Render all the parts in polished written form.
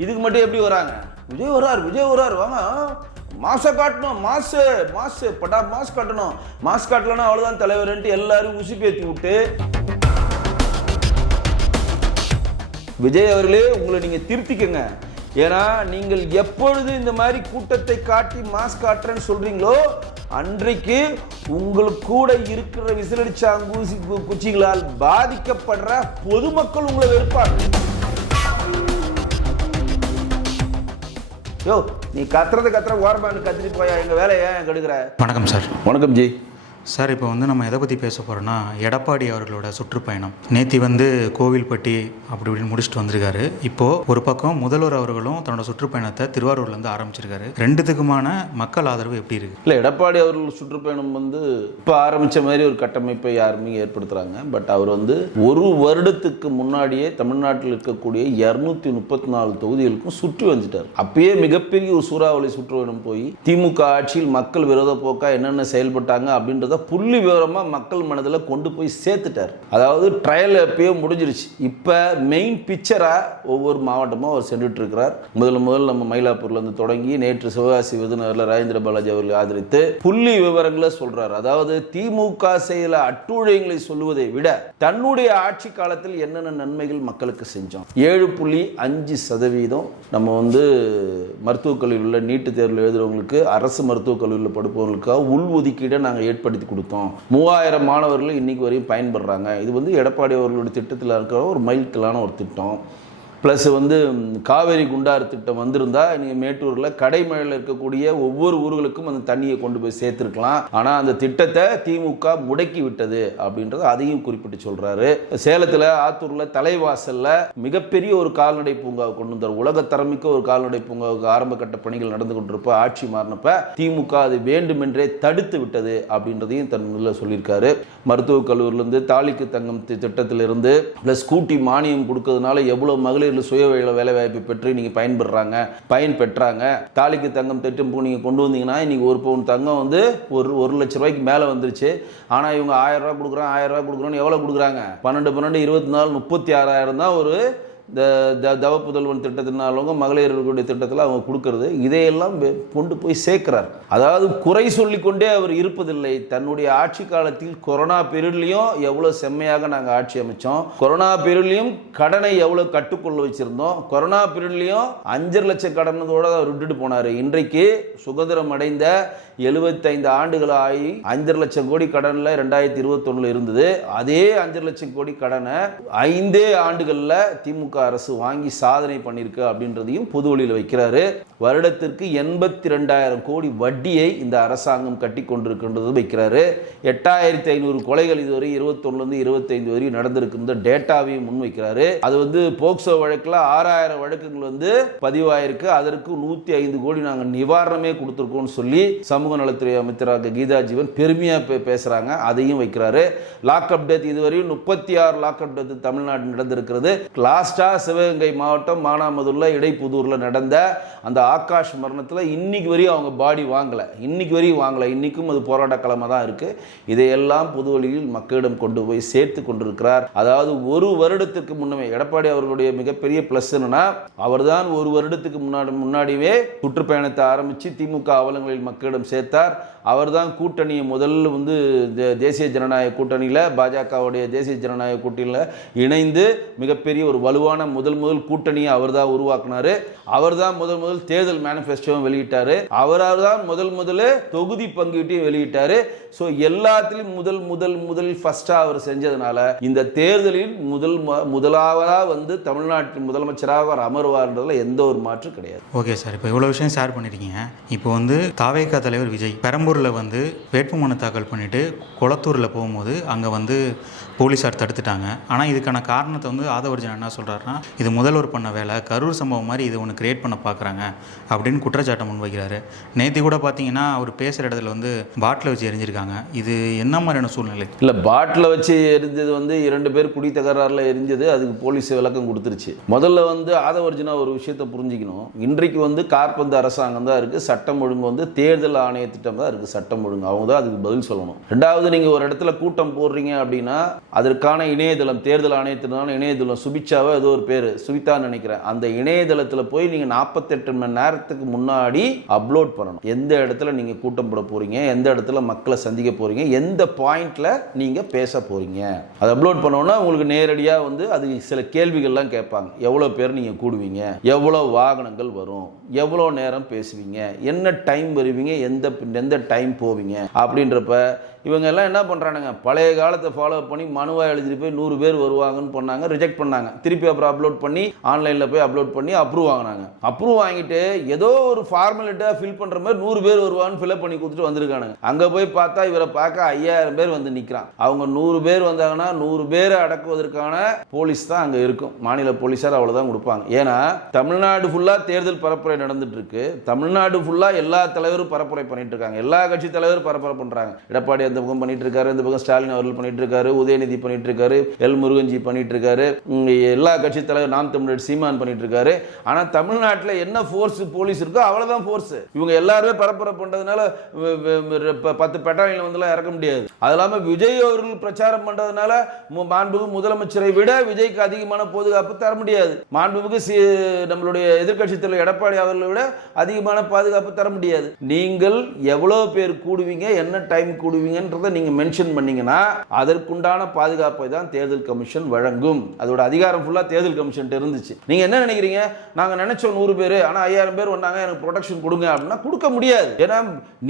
இதுக்கு மட்டும் எப்படி வராங்க? விஜய் வரார் வாங்க, மாசை காட்டணும், மாசு பட்டா மாசு காட்டணும், மாசு காட்டலன்னா அவ்வளவுதான் தலைவர்ன்ட்டு எல்லாரும் உசுப்பேத்தி விட்டு, விஜய் அவர்களே உங்களை நீங்க திருத்திக்கங்க. ஏன்னா நீங்கள் எப்பொழுது இந்த மாதிரி கூட்டத்தை காட்டி மாஸ் காட்டுறேன்னு சொல்றீங்களோ அன்றைக்கு உங்களுக்கு கூட இருக்கிற விசிலடிச்சாங்கூசி குச்சிகளால் பாதிக்கப்படுற பொதுமக்கள் உங்களை வெறுப்பாங்க. யோ நீ கத்துற ஓரமானு கத்திட்டு போயா, எங்க வேலையை கெடுக்கிற. வணக்கம் சார். வணக்கம் ஜி. சார், இப்போ நம்ம எதை பற்றி பேச போகிறோன்னா எடப்பாடி அவர்களோட சுற்றுப்பயணம். நேற்று கோவில்பட்டி அப்படி இப்படின்னு முடிச்சுட்டு வந்திருக்காரு. இப்போது ஒரு பக்கம் முதல்வர் அவர்களும் தன்னோட சுற்றுப்பயணத்தை திருவாரூர்லேருந்து ஆரம்பிச்சிருக்காரு. ரெண்டுத்துக்குமான மக்கள் ஆதரவு எப்படி இருக்குது? இல்லை, எடப்பாடி அவர்கள் சுற்றுப்பயணம் இப்போ ஆரம்பித்த மாதிரி ஒரு கட்டமைப்பை யாருமே ஏற்படுத்துகிறாங்க. பட் அவர் ஒரு வருடத்துக்கு முன்னாடியே தமிழ்நாட்டில் இருக்கக்கூடிய 234 தொகுதிகளுக்கும் சுற்றி வந்துட்டார். அப்பயே மிகப்பெரிய ஒரு சூறாவளி சுற்றுப்பயணம் போய் திமுக ஆட்சியில் மக்கள் விரோத போக்கா என்னென்ன செயல்பட்டாங்க அப்படின்றத புள்ளி விவரமா மக்கள் மனதில் கொண்டு போய் சேர்த்துட்டார். அதாவது ட்ரையல் எப்பயோ முடிஞ்சிருச்சு. இப்ப மெயின் பிக்சரா ஒவ்வொரு மாவட்டமும் அவர் சென்றுட்டு இருக்கிறார். முதல் நம்ம மயிலாப்பூர்ல இருந்து தொடங்கி நேற்று சிவகாசி விருதுநகர்ல ராஜேந்திர பாலாஜி அவர்களை ஆதரித்து புள்ளி விவரங்களை சொல்றார். அதாவது திமுக செய்யல அட்டூழியங்களை சொல்லுவதை விட தன்னுடைய ஆட்சி காலத்தில் என்னென்ன நன்மைகள் மக்களுக்கு செஞ்சோம். 7.5% நம்ம மருத்துவக் கல்லூரியில் நீட்டு தேர்வில் எழுதுறவங்களுக்கு, அரசு மருத்துவக் கல்லூரியில் படிப்பவர்களுக்காக உள் ஒதுக்கீடை நாங்கள் ஏற்படுத்தி கொடுத்தோம். 3000 மாணவர்கள் இன்னைக்கு வரையும் பயன்படுறாங்க. இது எடப்பாடி அவர்களுடைய திட்டத்தில் இருக்கிற ஒரு மைல்கல்லான ஒரு திட்டம். ப்ளஸ் காவேரி குண்டாறு திட்டம் வந்திருந்தா நீங்கள் மேட்டூரில் கடைமழையில் இருக்கக்கூடிய ஒவ்வொரு ஊர்களுக்கும் அந்த தண்ணியை கொண்டு போய் சேர்த்துருக்கலாம். ஆனால் அந்த திட்டத்தை திமுக முடக்கி விட்டது அப்படின்றத அதையும் குறிப்பிட்டு சொல்கிறாரு. சேலத்தில் ஆத்தூரில் தலைவாசலில் மிகப்பெரிய ஒரு கால்நடை பூங்காவை கொண்டு வந்தார். உலகத்தரமிக்க ஒரு கால்நடை பூங்காவுக்கு ஆரம்ப கட்ட பணிகள் நடந்து கொண்டிருப்ப ஆட்சி மாறினப்ப திமுக அது வேண்டுமென்றே தடுத்து விட்டது அப்படின்றதையும் தன்னில் சொல்லியிருக்காரு. மருத்துவக் கல்லூரியிலிருந்து தாலிக்கு தங்கம் திட்டத்திலிருந்து ப்ளஸ் ஸ்கூட்டி மானியம் கொடுக்கறதுனால எவ்வளோ மகளிர் சுய வேலை வாய்ப்பு பெற்று நீங்க பயன் பெற்றாங்க. தாலிக்கு தங்கம் திட்டம் நீங்க கொண்டு வந்தீங்கன்னா இன்னைக்கு ஒரு பவுன் தங்கம் 1 லட்சம் ரூபாய்க்கு மேல வந்துருச்சு. ஆனா இவங்க 1000 ரூபாய் கொடுக்குறோம் எவ்வளவு கொடுக்குறாங்க? 12 24 36,000 தான் ஒரு தவ புதல்வன் திட்டத்தினாலவங்க மகளிர்களுடைய திட்டத்தில் அவங்க கொடுக்கறது. இதையெல்லாம் கொண்டு போய் சேர்க்கிறார். அதாவது குறை சொல்லிக்கொண்டே அவர் இருப்பதில்லை. தன்னுடைய ஆட்சி காலத்தில் கொரோனா பீரியட்லையும் எவ்வளவு செம்மையாக நாங்கள் ஆட்சி அமைச்சோம், கொரோனா பீரியட்லையும் கடனை எவ்வளவு கட்டுக்கொள்ள வச்சிருந்தோம், கொரோனா பீரியட்லையும் 5.5 லட்சம் கடனதோட அவர் விட்டுட்டு போனாரு. இன்றைக்கு சுதந்திரம் அடைந்த 75 ஆண்டுகள் ஆகி 5.5 லட்சம் கோடி கடன்ல 2021 இருந்தது. அதே 5.5 லட்சம் கோடி கடனை 5 ஆண்டுகள்ல திமுக அரசு வாங்கி சாதனை பண்ணிருக்கு அப்படின்றதையும் பொது வழியில் வைக்கிறாரு. வருடத்திற்கு 82,000 கோடி வட்டியை இந்த அரசாங்கம் கட்டி கொண்டிருக்கின்றது வைக்கிறாரு. 8,500 கொலைகள் இதுவரை 21 25 வரை நடந்திருக்கின்ற டேட்டாவையும் முன்வைக்கிறாரு. அது போக்சோ வழக்கில் 6,000 வழக்குகள் பதிவாயிருக்கு. அதற்கு 105 கோடி நாங்கள் நிவாரணமே கொடுத்துருக்கோம்னு சொல்லி சமூக நலத்துறை அமைச்சராக கீதா ஜீவன் பெருமையா பேசுறாங்க. அதையும் வைக்கிறாரு. லாக்அப் டெத் இதுவரை 36 லாக்அப் டெத் தமிழ்நாட்டில் நடந்திருக்கிறது. லாஸ்டா சிவகங்கை மாவட்டம் மானாமதுரில் இடைப்புதூர்ல நடந்த அந்த ஆகாஷ் மரணத்தில் இன்னைக்கு வரையும் அவங்க பாடி வாங்கல. இன்னைக்கும் அது போராட்ட களமாக தான் இருக்கு. இதையெல்லாம் பொது வழியில் மக்களிடம் கொண்டு போய் சேர்த்து கொண்டிருக்கிறார். அதாவது ஒரு வருடத்துக்கு முன்னமே எடப்பாடி அவர்களுடைய மிகப்பெரிய பிளஸ் என்னன்னா, அவர்தான் ஒரு வருடத்துக்கு முன்னாடியே சுற்றுப்பயணத்தை ஆரம்பிச்சு திமுக அவலங்களில் மக்களிடம் சேர்த்தார். அவர்தான் கூட்டணியை முதல்ல தேசிய ஜனநாயக கூட்டணியில் பாஜகவுடைய தேசிய ஜனநாயக கூட்டணியில் இணைந்து மிகப்பெரிய ஒரு வலுவான முதல் கூட்டணியை அவர்தான் உருவாக்குனாரு. அவர்தான் முதல் தேர்தல் மேனிஃபெஸ்டோவும் வெளியிட்டாரு. அவர்தான் முதல் தொகுதி பங்கீட்டையும் வெளியிட்டாரு. ஸோ எல்லாத்திலும் முதலில் ஃபர்ஸ்டா அவர் செஞ்சதுனால இந்த தேர்தலில் முதலாவதா தமிழ்நாட்டின் முதலமைச்சராக அவர் அமர்வார்ன்றதுல எந்த ஒரு மாற்று கிடையாது. ஓகே சார், இப்போ இவ்வளவு விஷயம் ஷேர் பண்ணிருக்கீங்க. இப்போ தாவேகா தலைவர் விஜய் பெரம்பூர்ல வேட்புமனு தாக்கல் பண்ணிட்டு கொளத்தூர்ல போகும்போது அங்க போலீஸார் தடுத்துட்டாங்க. ஆனால் இதுக்கான காரணத்தை ஆதவர்ஜன் என்ன சொல்கிறாருன்னா, இது முதல்வர் பண்ண வேலை, கரூர் சம்பவம் மாதிரி இது ஒன்று கிரியேட் பண்ண பார்க்குறாங்க அப்படின்னு குற்றச்சாட்டை முன்வைக்கிறாரு. நேற்று கூட பார்த்தீங்கன்னா அவர் பேசுகிற இடத்துல பாட்டில் வச்சு எரிஞ்சிருக்காங்க. இது என்ன மாதிரியான சூழ்நிலை? இல்லை, பாட்டில் வச்சு எரிஞ்சது 2 பேர் குடி தகராறில் எரிஞ்சது. அதுக்கு போலீஸ் விளக்கம் கொடுத்துருச்சு. முதல்ல ஆதவர்ஜனா ஒரு விஷயத்தை புரிஞ்சுக்கணும். இன்றைக்கு கார்பந்து அரசாங்கம் தான் இருக்குது, சட்டம் ஒழுங்கு தேர்தல் ஆணைய திட்டம் தான் இருக்குது. சட்டம் ஒழுங்கு அவங்க தான் அதுக்கு பதில் சொல்லணும். ரெண்டாவது, நீங்கள் ஒரு இடத்துல கூட்டம் போடுறீங்க அப்படின்னா அதற்கான இணையதளம், தேர்தல் ஆணையத்தினால இணையதளம் சுபிச்சாவை ஏதோ ஒரு பேர் சுவிதான்னு நினைக்கிறேன், அந்த இணையதளத்தில் போய் நீங்கள் 48 மணி நேரத்துக்கு முன்னாடி அப்லோட் பண்ணணும். எந்த இடத்துல நீங்கள் கூட்டம் போட போறீங்க, எந்த இடத்துல மக்களை சந்திக்க போறீங்க, எந்த பாயிண்ட்ல நீங்க பேச போறீங்க, அதை அப்லோட் பண்ணோன்னா உங்களுக்கு நேரடியாக வந்து அது சில கேள்விகள்லாம் கேட்பாங்க. எவ்வளோ பேர் நீங்கள் கூடுவீங்க, எவ்வளோ வாகனங்கள் வரும், எவ்வளோ நேரம் பேசுவீங்க, என்ன டைம் வருவீங்க, எந்த டைம் போவீங்க அப்படின்றப்ப இவங்க எல்லாம் என்ன பண்ணுறானுங்க, பழைய காலத்தை ஃபாலோ பண்ணி மனுவாக எழுதிட்டு போய் 100 பேர் வருவாங்கன்னு பண்ணாங்க, ரிஜெக்ட் பண்ணாங்க. திருப்பி அப்புறம் அப்லோட் பண்ணி ஆன்லைனில் போய் அப்லோட் பண்ணி அப்ரூவ் வாங்கினாங்க. அப்ரூவ் வாங்கிட்டு ஏதோ ஒரு ஃபார்மாலிட்டியாக ஃபில் பண்ணுற மாதிரி 100 பேர் வருவான்னு ஃபில்அப் பண்ணி கொடுத்துட்டு வந்திருக்கானுங்க. அங்கே போய் பார்த்தா இவரை பார்க்க 5000 பேர் வந்து நிற்கிறான். அவங்க 100 பேர் வந்தாங்கன்னா 100 பேரை அடக்குவதற்கான போலீஸ் தான் அங்கே இருக்கும், மாநில போலீஸார் அவ்வளோதான் கொடுப்பாங்க. ஏன்னா தமிழ்நாடு ஃபுல்லாக தேர்தல் பரப்புரை நடந்துட்டு இருக்கு, தமிழ்நாடு ஃபுல்லாக எல்லா தலைவரும் பரப்புரை பண்ணிட்டு இருக்காங்க, எல்லா கட்சி தலைவரும் பரப்புரை பண்ணுறாங்க. எடப்பாடி இந்த பக்கம் பண்ணிட்டு இருக்காரு, இந்த பக்கம் ஸ்டாலின் அவர்கள் பண்ணிட்டு இருக்காரு, உதயநிதி பண்ணிட்டு இருக்காரு, எல் முருகன்ஜி பண்ணிட்டு இருக்காரு, எல்லா கட்சி தலைவர் நாம் தமிழர் சீமான் பண்ணிட்டு இருக்காரு. ஆனா தமிழ்நாட்டில் என்ன ஃபோர்ஸ் போலீஸ் இருக்கோ அவ்வளவுதான் ஃபோர்ஸ். இவங்க எல்லாருமே பரப்புரை பண்றதுனால 10 பெட்டாலியன் வந்து இறக்க முடியாது. அது இல்லாம விஜய் அவர்கள் பிரச்சாரம் பண்றதுனால மாண்புமிகு முதலமைச்சரை விட விஜய்க்கு அதிகமான பாதுகாப்பு தர முடியாது, மாண்புமிகு நம்மளுடைய எதிர்கட்சி தலைவர் எடப்பாடி அவர்களை விட அதிகமான பாதுகாப்பு தர முடியாது. நீங்கள் எவ்வளவு பேர் கூடுவீங்க, என்ன டைம் கூடுவீங்கன்றதை நீங்க மென்ஷன் பண்ணீங்கன்னா அதற்குண்டான பாதுகாப்பை தான் தேர்தல் கமிஷன் வழங்கும். அதோட அதிகாரம் ஃபுல்லா தேர்தல் கமிஷன் இருந்துச்சு. நீங்க என்ன நினைக்கிறீங்க, நாங்க நினைச்சோம் 100 பேர் ஆனா 5000 பேர் வந்தாங்க, எனக்கு ப்ரொடெக்ஷன் கொடுங்க அப்படின்னா கொடுக்க முடியாது. ஏன்னா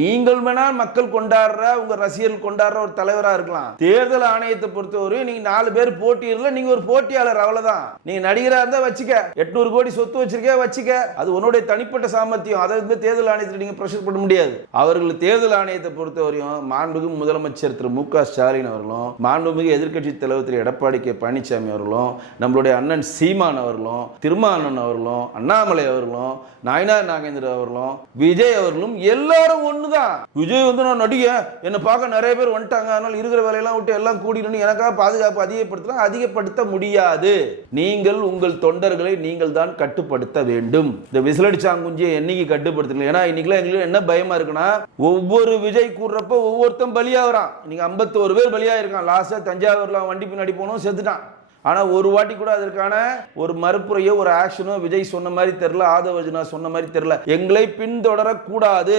நீங்கள் வேணால் மக்கள் கொண்டாடுற, உங்க ரசிகர்கள் கொண்டாடுற ஒரு தலைவரா இருக்கலாம். தேர்தல் ஆணையத்தை பொறுத்தவரை நீங்க 4 பேர் போட்டியிடல, நீங்க ஒரு போட்டியாளர், அவ்வளவுதான். நீங்க நடிகரா இருந்தா வச்சுக்க, 800 கோடி சொத்து வச்சிருக்க வச்சுக்க, அது உன்னுடைய தனிப்பட்ட சாமர்த்தியம். அதை வந்து தேர்தல் ஆணையத்தில் நீங்க பிரஷர் பண்ண முடியாது. அவர்கள் தேர்தல் ஆணையத்தை பொறுத்தவரையும் மாண்புமிகு முதலமைச்சர் திரு மு.க. ஸ்டாலின் அவர்களும், மாண்புமிகு எதிர்க்கட்சி தலைவர் திரு எடப்பாடி கே. பழனிசாமி அவர்களும், நம்மளுடைய அண்ணன் சீமான் அவர்களும், திருமாவளவன் அவர்களும், அண்ணாமலை அவர்களும், நாயனார் நாகேந்திர அவர்களும், விஜய் அவர்களும் எல்லாரும் ஒண்ணுதான். விஜய் வந்து நான் நடிகை, என்னை பார்க்க நிறைய பேர் வந்துட்டாங்க, அதனால இருக்கிற வேலையெல்லாம் விட்டு எல்லாம் கூடினு எனக்காக பாதுகாப்பு அதிகப்படுத்தலாம், அதிகப்படுத்த முடியாது. நீங்கள் உங்கள் தொண்டர்களை நீங்கள் தான் கட்டுப்படுத்த வேண்டும். இந்த விசிலடிச்சாங்குஞ்சியை என்னைக்கு கட்டுப்படுத்தல? ஏன்னா இன்னைக்கு எங்களுக்கு என்ன பயமா இருக்குன்னா, ஒவ்வொரு விஜய் கூடுறப்ப ஒவ்வொருத்தன் பலியாகிறான். நீங்க 51 பேர் பலியாயிருக்கான். லாஸ்டா தஞ்சாவூர்ல வண்டி பின்னாடி போனோம், செத்துட்டான். ஆனா ஒரு வாட்டி கூட அதற்கான ஒரு மறுப்புரையோ ஒரு ஆக்ஷனோ விஜய் சொன்ன மாதிரி தெரியல, ஆதவர்ஜுனா சொன்ன மாதிரி தெரியல. எங்களை பின்தொடரக்கூடாது,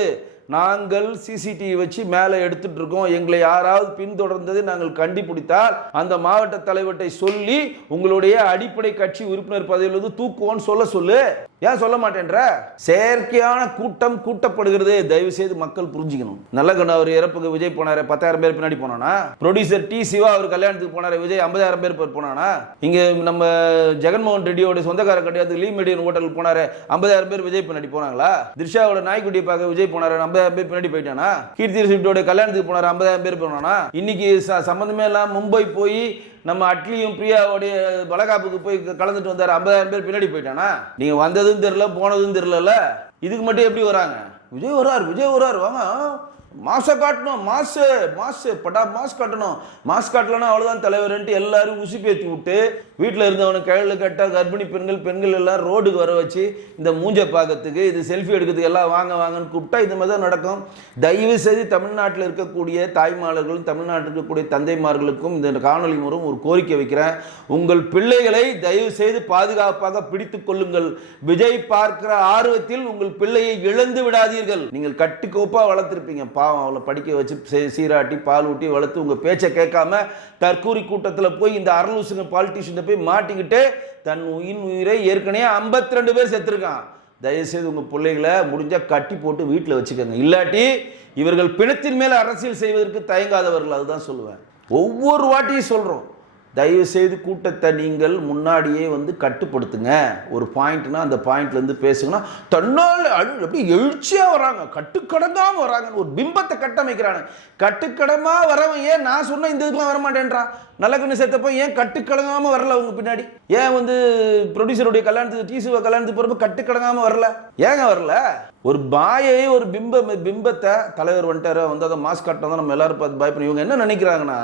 நாங்கள் சிசிடிவி வச்சு மேலே எடுத்துட்டு இருக்கோம், எங்களை யாராவது பின்தொடர்ந்ததை நாங்கள் கண்டுபிடித்தால் அந்த மாவட்ட தலைவர்கிட்ட சொல்லி உங்களுடைய அடிப்படை கட்சி உறுப்பினர் பதவியிலிருந்து தூக்குவோன்னு சொல்லு. ஏன் சொல்ல மாட்டேன்ற? செயற்கையான கூட்டம் கூட்டப்படுகிறது. தயவு செய்து மக்கள் புரிஞ்சுக்கணும். நல்ல கண்ணு அவர் இறப்புக்கு விஜய் போனாரு, 10,000 பேர் பின்னாடி போனானா? ப்ரொடியூசர் டி சிவா அவர் கல்யாணத்துக்கு போனாரு, விஜய் 50,000 பேர் போனானா? இங்க நம்ம ஜெகன்மோகன் ரெட்டியோட சொந்தக்கார கட்டியாதுக்கு லீ மெடியன் ஹோட்டலுக்கு போனாரு, 50,000 பேர் விஜய் பின்னாடி போனாங்களா? திரிஷாவோட நாய்க்குட்டியை பார்க்க விஜய் போனாரு, 50,000 பேர் பின்னாடி போயிட்டானா? கீர்த்தி சுரேஷோட கல்யாணத்துக்கு போனாரு, 50,000 பேர் போனானா? இன்னைக்கு சம்பந்தமே எல்லாம் மும்பை போய் நம்ம அட்லியும் பிரியாவுடைய வளகாப்புக்கு போய் கலந்துட்டு வந்தாரு, 50,000 பேர் பின்னாடி போயிட்டானா? நீங்க வந்ததும் தெரியல, போனதும் தெரியல. இதுக்கு மட்டும் எப்படி வராங்க? விஜய் வராரு வாங்க, மாச காட்டணும், மாசு பட்டா மாஸ் காட்டணும், மாஸ் காட்டலன்னா அவ்வளவுதான் தலைவர்ன்ட்டு எல்லாரும் உசி பேத்தி விட்டு வீட்டில் இருந்தவனு கையில் கட்ட கர்ப்பிணி பெண்கள் எல்லாம் ரோடுக்கு வர வச்சு இந்த மூஞ்ச பார்க்கறதுக்கு, இது செல்ஃபி எடுக்கிறதுக்கு எல்லாம் வாங்கன்னு கூப்பிட்டா இந்த மாதிரி தான் நடக்கும். தயவு செய்து தமிழ்நாட்டில் இருக்கக்கூடிய தாய்மார்களும் தமிழ்நாட்டில் இருக்கக்கூடிய தந்தைமார்களுக்கும் இந்த காணொலி மூலம் ஒரு கோரிக்கை வைக்கிறேன். உங்கள் பிள்ளைகளை தயவு செய்து பாதுகாப்பாக பிடித்துக் கொள்ளுங்கள். விஜய் பார்க்கிற ஆர்வத்தில் உங்கள் பிள்ளையை இழந்து விடாதீர்கள். நீங்கள் கட்டுக்கோப்பா வளர்த்திருப்பீங்க, பாவம் அவளை படிக்க வச்சு சீராட்டி பால் ஊட்டி வளர்த்து உங்க பேச்சை கேட்காம தற்கூரி கூட்டத்தில் போய் இந்த அரலூசுங்க பாலிட்டிஷியன் போய் மாட்டிக்கிட்டு தன் உயிரை ஏற்கனவே 52 பேர் செத்துருக்கான். தயவுசெய்து உங்க பிள்ளைகளை முடிஞ்சா கட்டி போட்டு வீட்டில் வச்சுக்கோங்க. இல்லாட்டி இவர்கள் பிணத்தின் மேல அரசியல் செய்வதற்கு தயங்காதவர்கள். அதுதான் சொல்லுவேன், ஒவ்வொரு வாட்டியும் சொல்றோம். தயவு செய்து கூட்டத்தை நீங்கள் முன்னாடியே வந்து கட்டுப்படுத்துங்க. ஒரு பாயிண்ட்னா அந்த பாயிண்ட்ல இருந்து பேசுங்கன்னா தன்னால் எப்படி எழுச்சியா வராங்க, கட்டுக்கடங்காம வராங்க, ஒரு பிம்பத்தை கட்டமைக்கிறாங்க. கட்டுக்கடமா வரவன் ஏன் நான் சொன்ன இந்த இதுக்கெல்லாம் வரமாட்டேன்றான்? நல்ல கண்ணு சேர்த்தப்ப ஏன் கட்டுக்கடங்காம வரல அவங்க பின்னாடி? ஏன் வந்து ப்ரொடியூசருடைய கல்யாணத்துக்கு டிசிவ கல்யாணத்துக்கு போறப்ப கட்டுக்கடங்காம வரல? ஏங்க வரல? ஒரு பாயை ஒரு பிம்பத்தை தலைவர் வந்துட்டாரு வந்து அதை மாஸ்க் காட்டினா தான் நம்ம எல்லாரும் பார்த்து பயப்படும். இவங்க என்ன நினைக்கிறாங்கன்னா,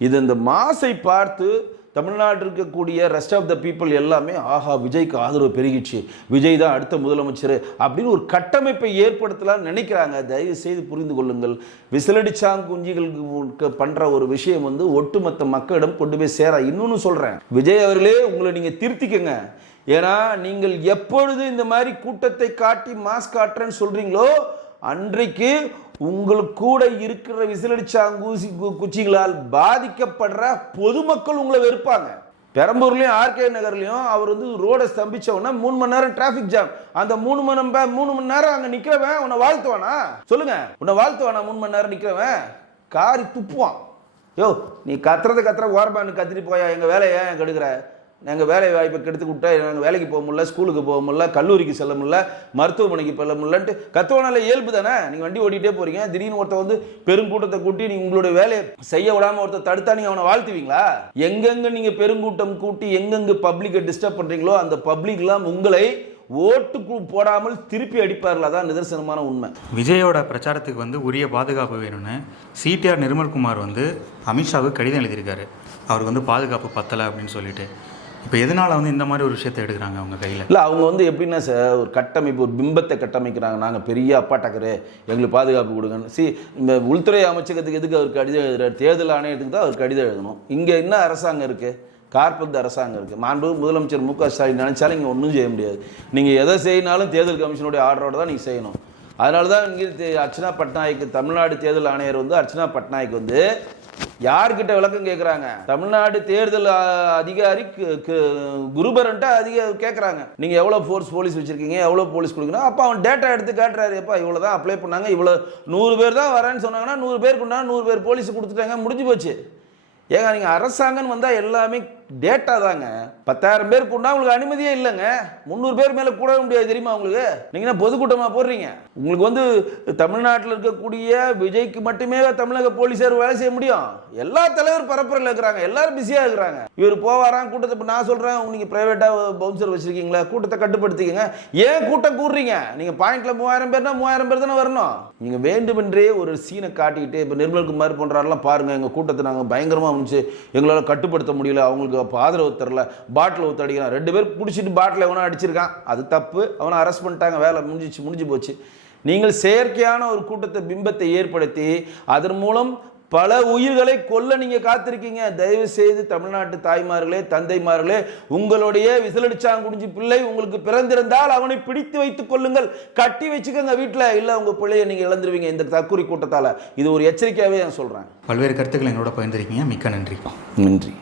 இது இந்த மாசை பார்த்து தமிழ்நாட்டில் இருக்கக்கூடிய ரெஸ்ட் ஆஃப் த பீப்புள் எல்லாமே ஆஹா விஜய்க்கு ஆதரவு பெருகிடுச்சு, விஜய் தான் அடுத்த முதலமைச்சர் அப்படின்னு ஒரு கட்டமைப்பை ஏற்படுத்தலாம்னு நினைக்கிறாங்க. தயவு செய்து புரிந்து கொள்ளுங்கள். விசிலடிச்சாங்குஞ்சிகளுக்கு பண்ற ஒரு விஷயம் வந்து ஒட்டுமொத்த மக்களிடம் கொண்டு போய் சேரா. இன்னொன்னு சொல்றேன், விஜய் அவர்களே உங்களை நீங்க திருத்திக்கங்க. ஏன்னா நீங்கள் எப்பொழுது இந்த மாதிரி கூட்டத்தை காட்டி மாஸ் காட்டுறேன்னு சொல்றீங்களோ அன்றைக்கு உங்களுக்கு கூட இருக்கிற விசிலடிச்சாங்கூசி குச்சிகளால் பாதிக்கப்படுற பொதுமக்கள் உங்களை வெறுப்பாங்க. பெரம்பூர்லயும் ஆர்கே நகர்லயும் அவர் வந்து ரோடை ஸ்தம்பிச்சவனா 3 மணி நேரம் டிராபிக் ஜாம். அந்த 3 மணி நேரம் அங்க நிக்கிறவன் உன்னை வாழ்த்துவானா? சொல்லுங்க, உன்னை வாழ்த்துவானா? 3 மணி நேரம் நிக்கிறவன் காரி துப்புவான். யோ நீ கத்துற ஓரமானு கத்திட்டு போயா, எங்க வேலையை ஏன் கெடுக்கிற? நாங்கள் வேலை வாய்ப்பை கெடுத்து விட்டா நாங்கள் வேலைக்கு போக முடியல, ஸ்கூலுக்கு போக முடியல, கல்லூரிக்கு செல்ல முடியல, மருத்துவமனைக்கு செல்ல முடியலன்ட்டு கத்துவனால இயல்பு தானே. நீங்கள் வண்டி ஓட்டிகிட்டே போகிறீங்க, திடீர்னு ஒருத்தர் வந்து பெருங்கூட்டத்தை கூட்டி நீங்கள் உங்களுடைய வேலையை செய்ய விடாமல் ஒருத்தர் தடுத்தா நீங்கள் அவனை வாழ்த்துவீங்களா? எங்கெங்கே நீங்கள் பெருங்கூட்டம் கூட்டி எங்கெங்கே பப்ளிக்கை டிஸ்டர்ப் பண்ணுறீங்களோ அந்த பப்ளிக்லாம் உங்களை ஓட்டு போடாமல் திருப்பி அடிப்பார்கள். அதான் நிதர்சனமான உண்மை. விஜயோட பிரச்சாரத்துக்கு வந்து உரிய பாதுகாப்பு வேணும்னு சிடிஆர் நிர்மல்குமார் வந்து அமித்ஷாவுக்கு கடிதம் எழுதியிருக்காரு. அவருக்கு வந்து பாதுகாப்பு பத்தலை அப்படின்னு சொல்லிட்டு. இப்போ எதனால் வந்து இந்த மாதிரி ஒரு விஷயத்தை எடுக்கிறாங்க அவங்க கையில்? இல்லை, அவங்க வந்து எப்படின்னா சார், ஒரு கட்டமைப்பு, ஒரு பிம்பத்தை கட்டமைக்கிறாங்க. நாங்கள் பெரிய அப்பா டக்கரு, எங்களுக்கு பாதுகாப்பு கொடுங்கன்னு. இந்த உள்துறை அமைச்சகத்துக்கு எதுக்கு அவர் கடிதம் எழுதுறாரு? தேர்தல் ஆணையத்துக்கு தான் அவர் கடிதம் எழுதணும். இங்கே என்ன அரசாங்கம் இருக்குது? கார்பந்து அரசாங்கம் இருக்குது. மாண்பு முதலமைச்சர் மு க ஸ்டாலின் நினைச்சாலும் இங்கே ஒன்றும் செய்ய முடியாது. நீங்கள் எதை செய்யினாலும் தேர்தல் கமிஷனுடைய ஆர்டரோடு தான் நீங்கள் செய்யணும். அதனால தான் இங்கே அர்ச்சனா பட்நாயக், தமிழ்நாடு தேர்தல் ஆணையர் வந்து அர்ச்சனா பட்நாயக் வந்து யார்கிட்ட விளக்கம் கேட்குறாங்க? தமிழ்நாடு தேர்தல் அதிகாரி குருபரன்ட்ட கேட்குறாங்க, நீங்கள் எவ்வளோ போலீஸ் வச்சுருக்கீங்க, எவ்வளோ போலீஸ் கொடுக்கணும். அப்போ அவன் டேட்டா எடுத்து காட்டுறாரு. எப்பா இவ்வளோ தான் அப்ளை பண்ணாங்க, இவ்வளோ 100 பேர் தான் வரேன்னு சொன்னாங்கன்னா 100 பேருக்கு உண்டான 100 பேர் போலீஸ் கொடுத்துட்டாங்க, முடிஞ்சு போச்சு. ஏங்க நீங்கள் அரசாங்கம் வந்தால் எல்லாமே டேட்டா தாங்க. 10,000 பேருக்கு உண்டா உங்களுக்கு அனுமதியே இல்லைங்க. 300 பேர் மேலே கூட முடியாது தெரியுமா உங்களுக்கு? நீங்கள் என்ன பொதுக்கூட்டமாக போடுறீங்க? உங்களுக்கு வந்து தமிழ்நாட்டில் இருக்கக்கூடிய விஜய்க்கு மட்டுமே தமிழக போலீஸார் வேலை செய்ய முடியும். எல்லா தலைவர் பரப்புரையில் இருக்கிறாங்க, எல்லாரும் பிஸியாக இருக்கிறாங்க. இவர் போவாராம் கூட்டத்தை. இப்போ நான் சொல்கிறேன், நீங்கள் ப்ரைவேட்டாக பவுன்சர் வச்சுருக்கீங்களா? கூட்டத்தை கட்டுப்படுத்திக்கங்க. ஏன் கூட்டம் கூடுறீங்க? நீங்கள் பாயிண்ட்ல 3000 பேர்னா 3000 பேர் தானே வரணும். நீங்கள் வேண்டுமென்றே ஒரு சீனை காட்டிக்கிட்டு, இப்போ நிர்மல்குமார் போன்றாரெல்லாம் பாருங்கள், எங்கள் கூட்டத்தை நாங்கள் பயங்கரமாக முடிச்சு எங்களால் கட்டுப்படுத்த முடியல, அவங்களுக்கு ஆதரவு தரல, பாட்டில் ஊற்றி அடிக்கிறான். 2 பேர் பிடிச்சிட்டு பாட்டில் எவனோ அடிச்சிருக்கான், அது தப்பு. அவனை அரெஸ்ட் பண்ணிட்டாங்க, வேலை முடிஞ்சு போச்சு. நீங்கள் செயற்கையான ஒரு கூட்டத்தை, பிம்பத்தை ஏற்படுத்தி அதன் மூலம் பல உயிர்களை கொல்ல நீங்க காத்திருக்கீங்க. தயவு செய்து தமிழ்நாட்டு தாய்மார்களே, தந்தைமார்களே, உங்களுடைய விசிலடிச்சாங்குடிஞ்சி பிள்ளை உங்களுக்கு பிறந்திருந்தால் அவனை பிடித்து வைத்துக் கொள்ளுங்கள், கட்டி வச்சுக்கோங்க வீட்டில். இல்லை உங்க பிள்ளையை நீங்க இழந்துருவீங்க இந்த தற்கொலை கூட்டத்தால. இது ஒரு எச்சரிக்கையாகவே நான் சொல்றேன். பல்வேறு கருத்துக்களை எங்களோட பகிர்ந்திருக்கீங்க. மிக்க நன்றி. நன்றி.